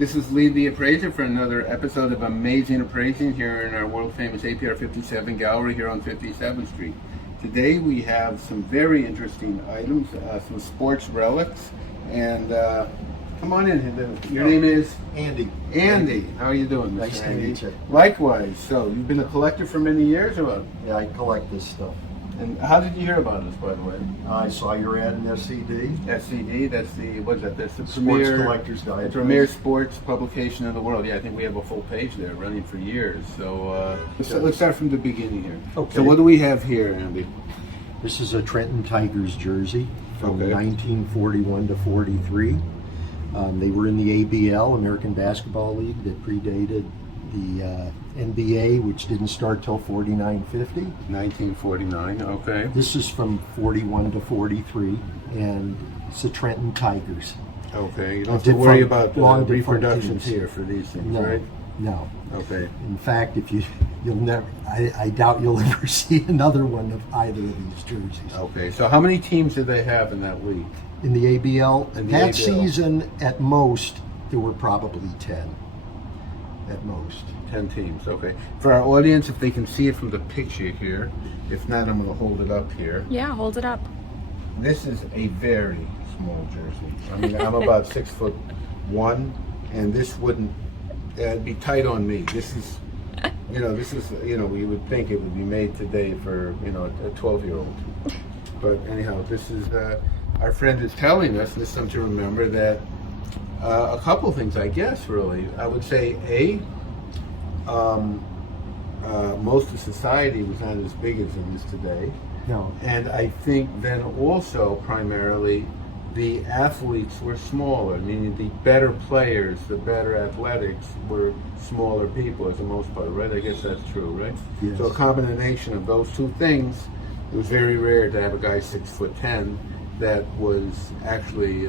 This is Lee the Appraiser for another episode of Amazing Appraising here in our world famous APR 57 gallery here on 57th Street. Today we have some very interesting items, some sports relics, and come on in. Your name is? Andy. Andy. How are you doing, Mr. Nice to Andy? meet you. Likewise. So you've been a collector for many years or what? Yeah, I collect this stuff. And how did you hear about us, by the way? I saw your ad in SCD. SCD, that's the, what is that? That's the Sports premier, Collector's Guide. the premier sports publication in the world. Yeah, I think we have a full page there running for years. So let's start from the beginning here. Okay. So what do we have here, Andy? This is a Trenton Tigers jersey from Okay. 1941 to 43. They were in the ABL, American Basketball League, that predated the NBA, which didn't start till 49-50. 1949, okay. This is from 41 to 43, and it's the Trenton Tigers. Okay, you don't have to worry about reproductions here for these things, No, right? no. Okay. In fact, you'll never, I doubt you'll ever see another one of either of these jerseys. Okay, so how many teams did they have in that league? In the ABL, In the that ABL. season, at most, there were probably 10. At most. 10 teams, okay. For our audience, if they can see it from the picture here, if not, I'm going to hold it up here. Yeah, hold it up. This is a very small jersey. I mean, I'm about 6'1", and this wouldn't, it'd be tight on me. This is, we would think it would be made today for, a 12-year-old. But anyhow, this is, our friend is telling us, this is something to remember, that a couple things, I guess, really. I would say, most of society was not as big as it is today. No. And I think then also, primarily, the athletes were smaller, meaning the better players, the better athletics were smaller people as the most part, right? I guess that's true, right? Yes. So a combination of those two things, it was very rare to have a guy 6'10" that was actually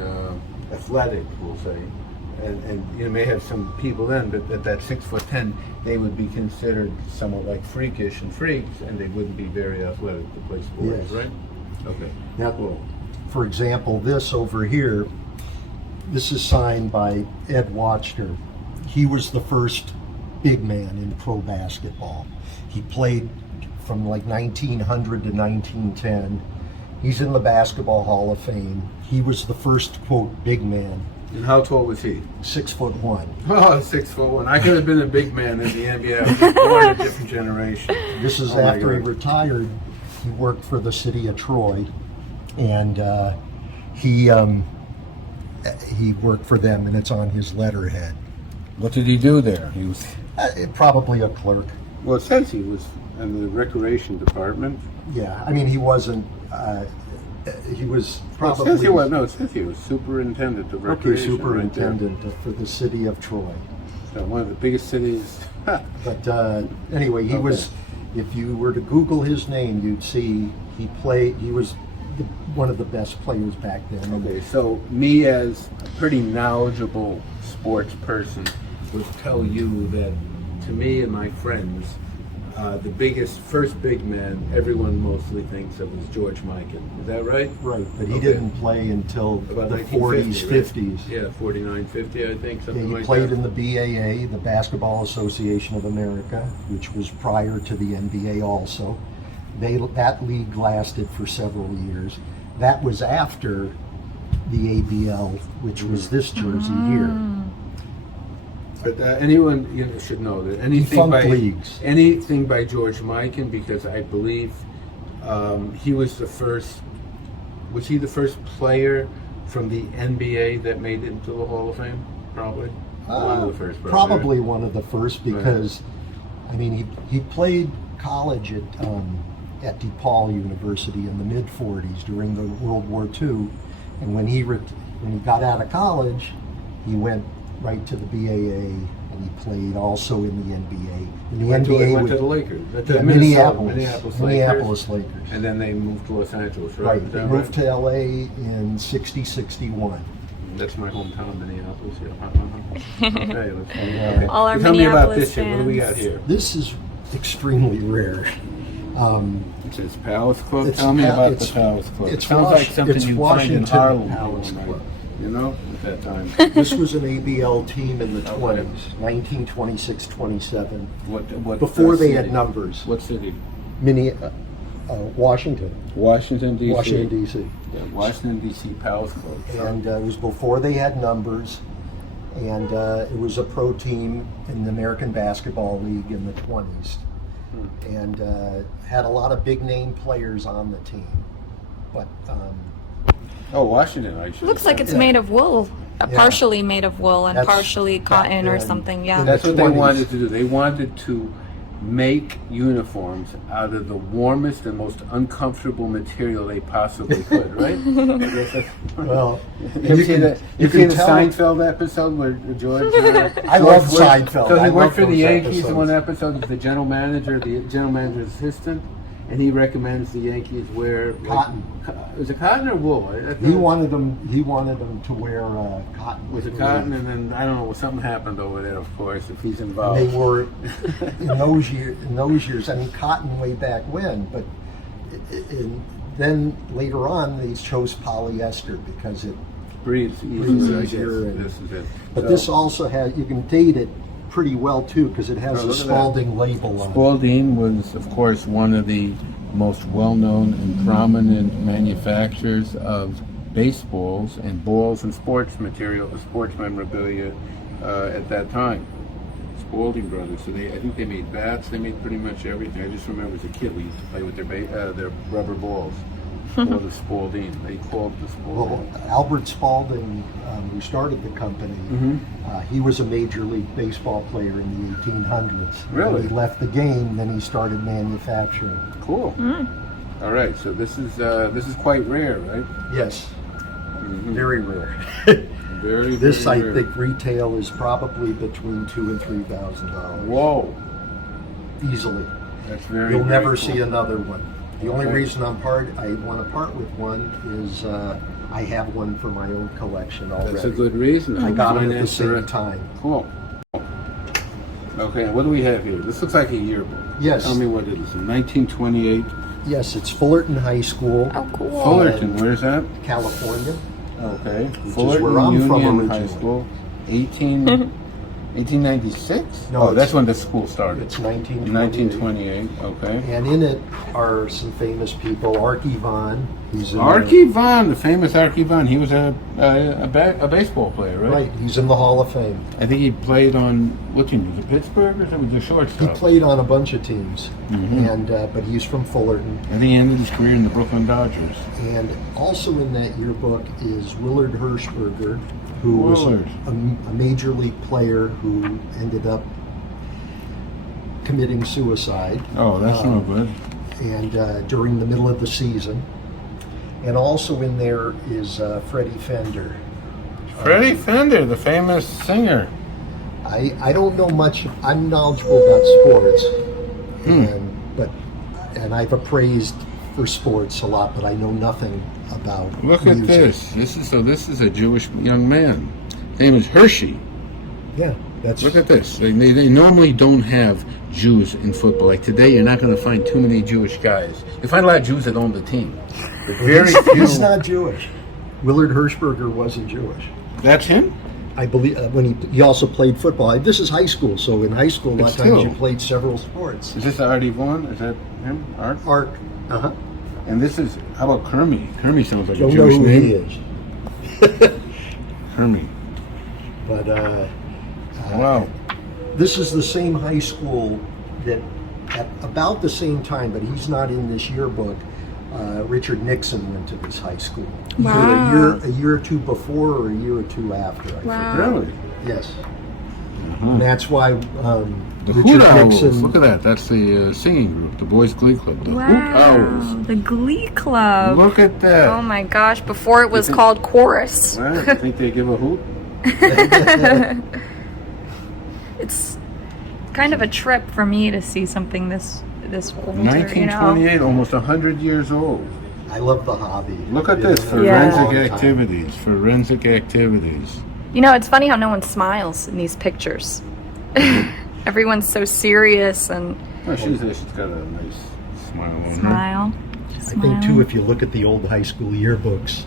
athletic, we'll say. And you may have some people then, but at that 6'10", they would be considered somewhat like freakish and freaks, and they wouldn't be very athletic to play sports, Yes. right? Okay. Now, Cool. for example, this over here, this is signed by Ed Watchner. He was the first big man in pro basketball. He played from like 1900 to 1910. He's in the Basketball Hall of Fame. He was the first, quote, big man. And how tall was he? 6'1". Oh, 6'1". I could have been a big man in the NBA. I was born in a different generation. This is Oh my after he God. retired. He worked for the city of Troy, and he worked for them, and it's on his letterhead. What did he do there? He was. Probably a clerk. Well, it says he was in the recreation department. Yeah, I mean, he wasn't. He was probably. It says he was. No, it says he was superintendent of recreation. superintendent for the city of Troy. Right there. So one of the biggest cities. But anyway, he Okay. was. If you were to Google his name, you'd see he played. He was one of the best players back then. Okay, so me as a pretty knowledgeable sports person would tell you that to me and my friends, the first big man everyone mostly thinks of is George Mikan. Is that right? Right, but he Okay. didn't play until About the 1950, 40s, right? 50s. Yeah, 49, 50, I think, Yeah, something he like played that. in the BAA, the Basketball Association of America, which was prior to the NBA also. That league lasted for several years. That was after the ABL, which was this jersey here. But anyone should know that anything by George Mikan, because I believe he was the first. Was he the first player from the NBA that made it into the Hall of Fame? Probably one of the first. Probably one of the first, because I mean he played college at DePaul University in the mid-40s during the World War II, and when he got out of college, he went right to the BAA, and he played also in the NBA. And the Went NBA to the Lakers. Minneapolis Lakers. And then they moved to Los Angeles, right? Right. They moved to LA in 60-61. That's my hometown, Minneapolis. Yeah. Okay, let's okay. All our Tell me about Minneapolis this here. What do we got fans. here? This is extremely rare. It says Palace Club. It's Tell me about the it's- Palace Club. It it's sounds like something it's you find in Washington Harlem. Palace right? Club. You know? at that time? This was an ABL team in the 20s, 1926-27. What? Before they had city? numbers. What city? Washington. Washington D.C. Washington, D.C. Yeah, Washington D.C. Pals Club. And it was before they had numbers. And it was a pro team in the American Basketball League in the 20s. And had a lot of big name players on the team. But Oh, Washington. I should. Looks like it's Yeah. made of wool, Yeah. partially made of wool and That's partially cotton or something. Yeah. That's what they 20s. wanted to do. They wanted to make uniforms out of the warmest and most uncomfortable material they possibly could, right? I guess that's- well, You see that? You can see the tell- Seinfeld episode where George? I love Seinfeld. So I he love worked for the those Yankees in episodes. one episode as the general manager, the general manager's assistant, and he recommends the Yankees wear Cotton. Was it cotton or wool? I He wanted them to wear cotton. Was it cotton? And then I don't know. Something happened over there. Of course, if he's They involved. were in those years. I mean, cotton way back when, but then later on they chose polyester because it. Breathes Breathes easier. I easier guess. and- This is it. But So, this also has, you can date it pretty well too because it has Oh, a look at that. Spalding label on it. Spalding was, of course, one of the most well-known and prominent manufacturers of baseballs and balls and sports material, sports memorabilia at that time. Spalding Brothers. So I think they made bats. They made pretty much everything. I just remember as a kid we used to play with their rubber balls. Called the Spalding. They called the Well, Spalding. Albert Spalding, who started the company, he was a Major League Baseball player in the 1800s. Really? When he left the game, then he started manufacturing. Cool. All right. So this is quite rare, right? Yes, very rare. Very. This, very I rare. think, retail is probably between $2,000 and $3,000 Whoa. easily. That's very. You'll very never cool. see another one. The only Okay. reason I want to part with one is I have one for my own collection already. That's a good reason. I got it at the Finance same direct- time. Cool. Okay, what do we have here? This looks like a yearbook. Yes. Tell me what it is. In 1928, Yes, it's Fullerton High School, Oh, cool. Fullerton. Where's that? California. Okay. is Fullerton where I'm from Union High originally. School. 1896? No, Oh, that's it's- when the school started. It's 1928. 1928. Okay. And in it are some famous people. Archie Vaughan, who's in Archie Vaughan, the famous Archie Vaughan. He was a baseball player, right? right, he's in the Hall of Fame. I think he played on what team? Was it Pittsburgh or something? The He shortstop. played on a bunch of teams, Mm-hmm. and but he's from Fullerton. I think he ended his career in the Brooklyn Dodgers. And also in that yearbook is Willard Hirschberger, who was Willard. a major league player who ended up committing suicide. Oh, that's no good. And during the middle of the season. And also in there is Freddie Fender. Freddie Fender, the famous singer. I don't know much. I'm knowledgeable about sports, and I've appraised for sports a lot, but I know nothing about Look at music. this. This is a Jewish young man. His name is Hershey. Yeah, that's Look at this. They normally don't have Jews in football. Like today, you're not going to find too many Jewish guys. You find a lot of Jews that own the team. But very few. He's not Jewish. Willard Hirschberger wasn't Jewish. That's him? I believe when he also played football. This is high school, so in high school, a lot of But times still. you played several sports. Is this Artie Vaughan? Is that him? Art? Art, And this is, how about Kermie? Kermie sounds like don't a know Jewish who name. he is, Kermie. but Wow. this is the same high school that at about the same time, but he's not in this yearbook. Richard Nixon went to this high school. Either Wow. a year or two before or a year or two after. I Wow. Really? forget. Yes. And that's why The Richard Hoot Owls. Nixon. Look at that. That's the singing group, the Boys Glee Club. The Hoot Wow. Owls. The Glee Club. Look at that. Oh my gosh, before it was called Chorus. Right. I think they give a hoot. It's kind of a trip for me to see something this older, you know. 1928, almost 100 years old. I love the hobby. Look at Been this, in it for a Yeah. forensic long time. activities, forensic activities. You know, it's funny how no one smiles in these pictures. Everyone's so serious and Oh, she's got a nice smile on her. smile. I think too, if you look at the old high school yearbooks,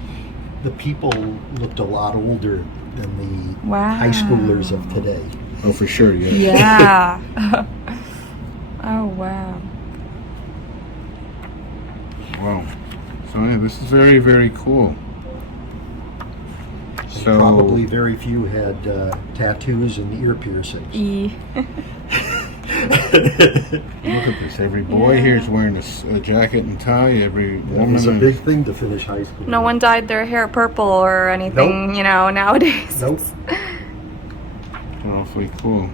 the people looked a lot older than the Wow. high schoolers of today. Oh, for sure, yeah. Yeah. Oh, wow. Wow. So yeah, this is very, very cool. So Probably very few had tattoos and ear piercings. look at this. Every boy here is wearing a jacket and tie. Every It woman was a is- big thing to finish high school. No one dyed their hair purple or anything, Nope. you know, nowadays. Nope. awfully cool.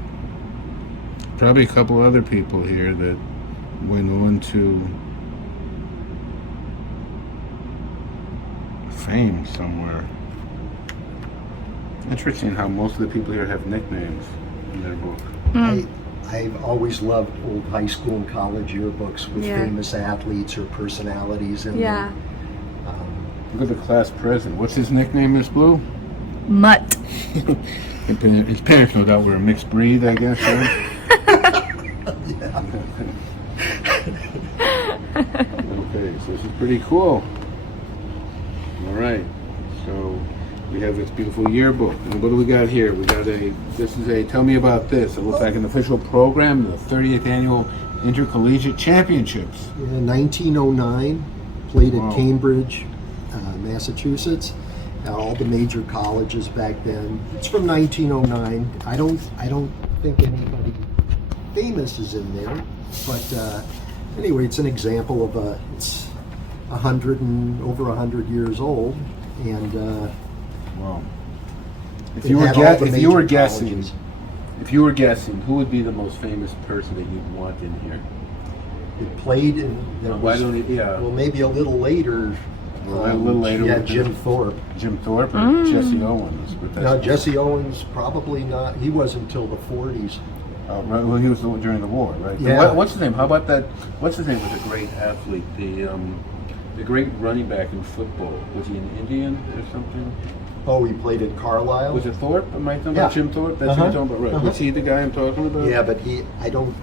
Probably a couple other people here that went on to fame somewhere. Interesting how most of the people here have nicknames in their book. I've always loved old high school and college yearbooks with Yeah. famous athletes or personalities in Yeah. them. Look at the class president. What's his nickname, Miss Blue? Mutt. His parents, no doubt, were a mixed breed, I guess. Right? Okay, so this is pretty cool. All right, so we have this beautiful yearbook. And what do we got here? We got tell me about this. It looks like an official program, the 30th Annual Intercollegiate Championships. In 1909, played Wow. at Cambridge, Massachusetts. All the major colleges back then. It's from 1909. I don't think anybody famous is in there, but anyway, it's an example of it's over 100 years old, and Wow. If it you were had all the if you were major guessing, colleges. who would be the most famous person that you'd want in here? It played in. Why don't it? Yeah. Well, maybe a little later. A little later. Yeah, with Jim Thorpe. Jim Thorpe or Jesse Owens. But that's No, Jesse Owens probably not. He wasn't until the 40s. Right, well, he was during the war, right? Yeah. What's his name? How about that? What's his name? Was a great athlete. The great running back in football. Was he an Indian or something? Oh, he played at Carlisle. Was it Thorpe? Am I talking Yeah. about Jim Thorpe? That's what I'm talking about, right? Uh-huh. Was he the guy I'm talking about? Yeah, but I don't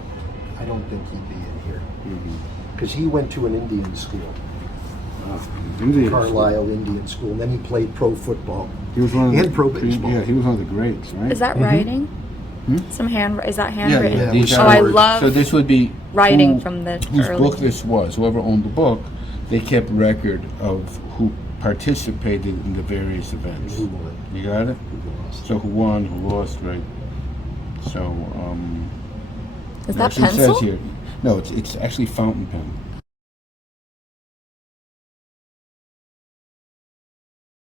think he'd be in here Mhm. because he went to an Indian school, Indians. Carlisle Indian School, and then he played pro football He was one of and pro baseball. Yeah, he was one of the greats, right? Is that writing? Some is that handwritten? yeah, these it was Oh, I short. love So this would be writing from the whose early. book this was. Whoever owned the book, they kept record of who participated in the various events. Who won? You got it? Who lost? So who won, who lost, right? So Is that actually it pencil? says here. No, it's actually fountain pen.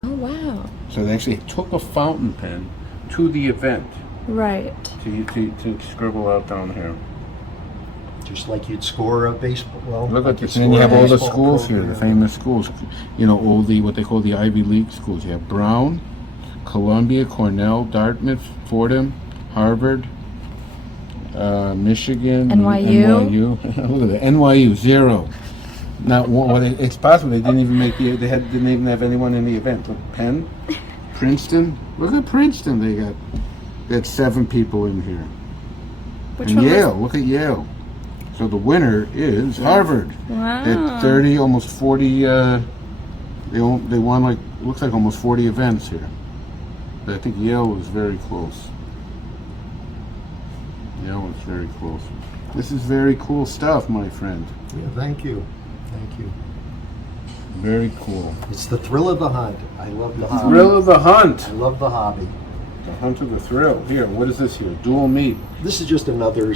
Oh, wow. So they actually took a fountain pen to the event Right. to scribble out down here. Just like you'd score a baseball. Well, Look like at this, you'd and then you score have a all the baseball schools here, the program. famous schools. You know, all the what they call the Ivy League schools. You have Brown, Columbia, Cornell, Dartmouth, Fordham, Harvard, Michigan, NYU. Look at that, NYU 0. Not one. Well, it's possible they didn't even make the. Didn't even have anyone in the event. Look, Penn, Princeton. Look at Princeton. They got 7 people in here. Which And one was- Yale. Look at Yale. So the winner is Harvard. Wow. At 30, almost 40. They won like looks like almost 40 events here. But I think Yale was very close. Yale was very close. This is very cool stuff, my friend. Yeah, thank you. Thank you. Very cool. It's the thrill of the hunt. I love the hobby. Thrill of the hunt. I love the hobby. The hunt of the thrill. Here, what is this here? Dual meet. This is just another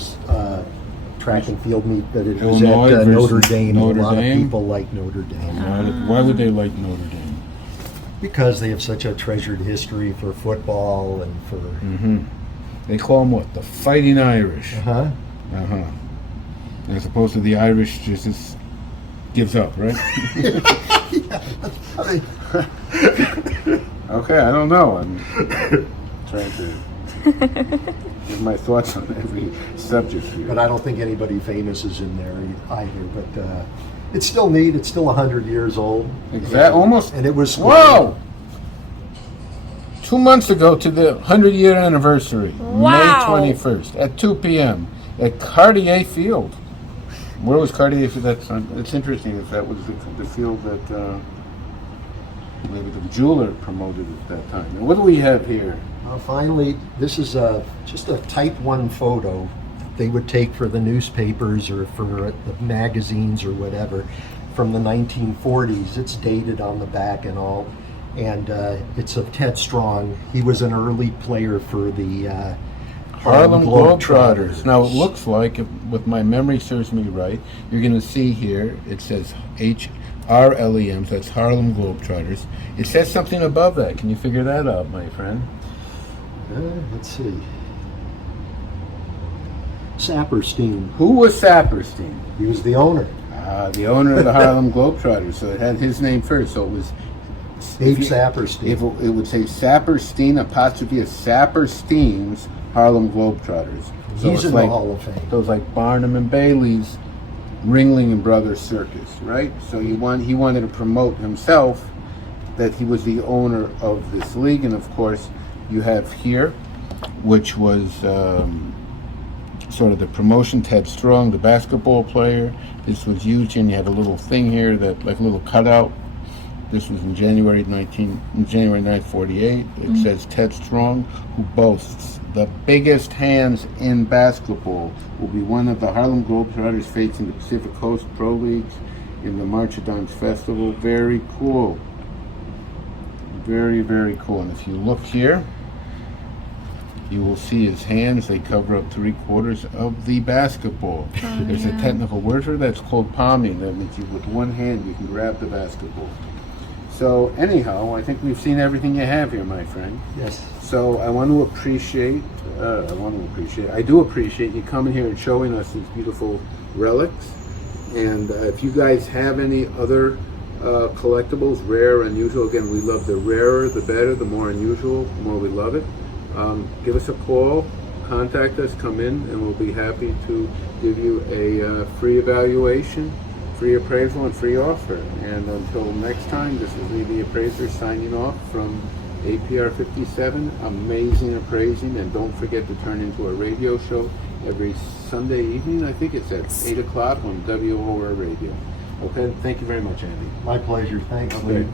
track and field meet, but it was Illinois at versus Notre Dame. Notre A lot Dame. of people like Notre Dame Why would they like Notre Dame? because they have such a treasured history for football and for. They call them what? The Fighting Irish. Huh? Uh-huh. As opposed to the Irish just gives up, right? Okay, I don't know. I'm trying to give my thoughts on every subject here. But I don't think anybody famous is in there either. But it's still neat. It's still 100 years old. Exactly. Almost. And it was. Whoa! 2 months ago to the 100-year anniversary, Wow. May 21st at 2 p.m. at Cartier Field. Where was Cartier Field? It's interesting if that was the field that The jeweler promoted it at that time. Now, what do we have here? Finally, this is just a type 1 photo they would take for the newspapers or for the magazines or whatever from the 1940s. It's dated on the back and all, and it's of Ted Strong. He was an early player for the Harlem Globetrotters. Now it looks like, if my memory serves me right, you're going to see here, it says HRLEM, so that's Harlem Globetrotters. It says something above that. Can you figure that out, my friend? Let's see. Saperstein. Who was Saperstein? He was the owner. The owner of the Harlem Globetrotters, so it had his name first, so it was Abe Saperstein. If it would say Saperstein apostrophe of Saperstein's Harlem Globetrotters. So He's in the Hall of Fame. So it's like Barnum and Bailey's Ringling and Brothers Circus, right? So he wanted to promote himself that he was the owner of this league, and of course you have here, which was sort of the promotion, Ted Strong, the basketball player. This was huge, and you had a little thing here, that like a little cutout. This was in January 1948. It says Ted Strong, who boasts the biggest hands in basketball, will be one of the Harlem Globetrotters facing the Pacific Coast Pro Leagues in the March of Dimes Festival. Very cool. Very, very cool. And if you look here, you will see his hands. They cover up 3/4 of the basketball. There's a technical word for that's called palming. That means you, with one hand, you can grab the basketball. So anyhow, I think we've seen everything you have here, my friend. Yes. So I do appreciate you coming here and showing us these beautiful relics. And if you guys have any other collectibles, rare, unusual, again, we love the rarer, the better, the more unusual, the more we love it. Give us a call, contact us, come in, and we'll be happy to give you a free evaluation, free appraisal, and free offer. And until next time, this is the Appraiser signing off from APR 57, amazing appraising, and don't forget to turn into a radio show every Sunday evening. I think it's at 8 o'clock on WOR Radio. Okay, thank you very much, Andy. My pleasure. Thanks, Okay. Lee.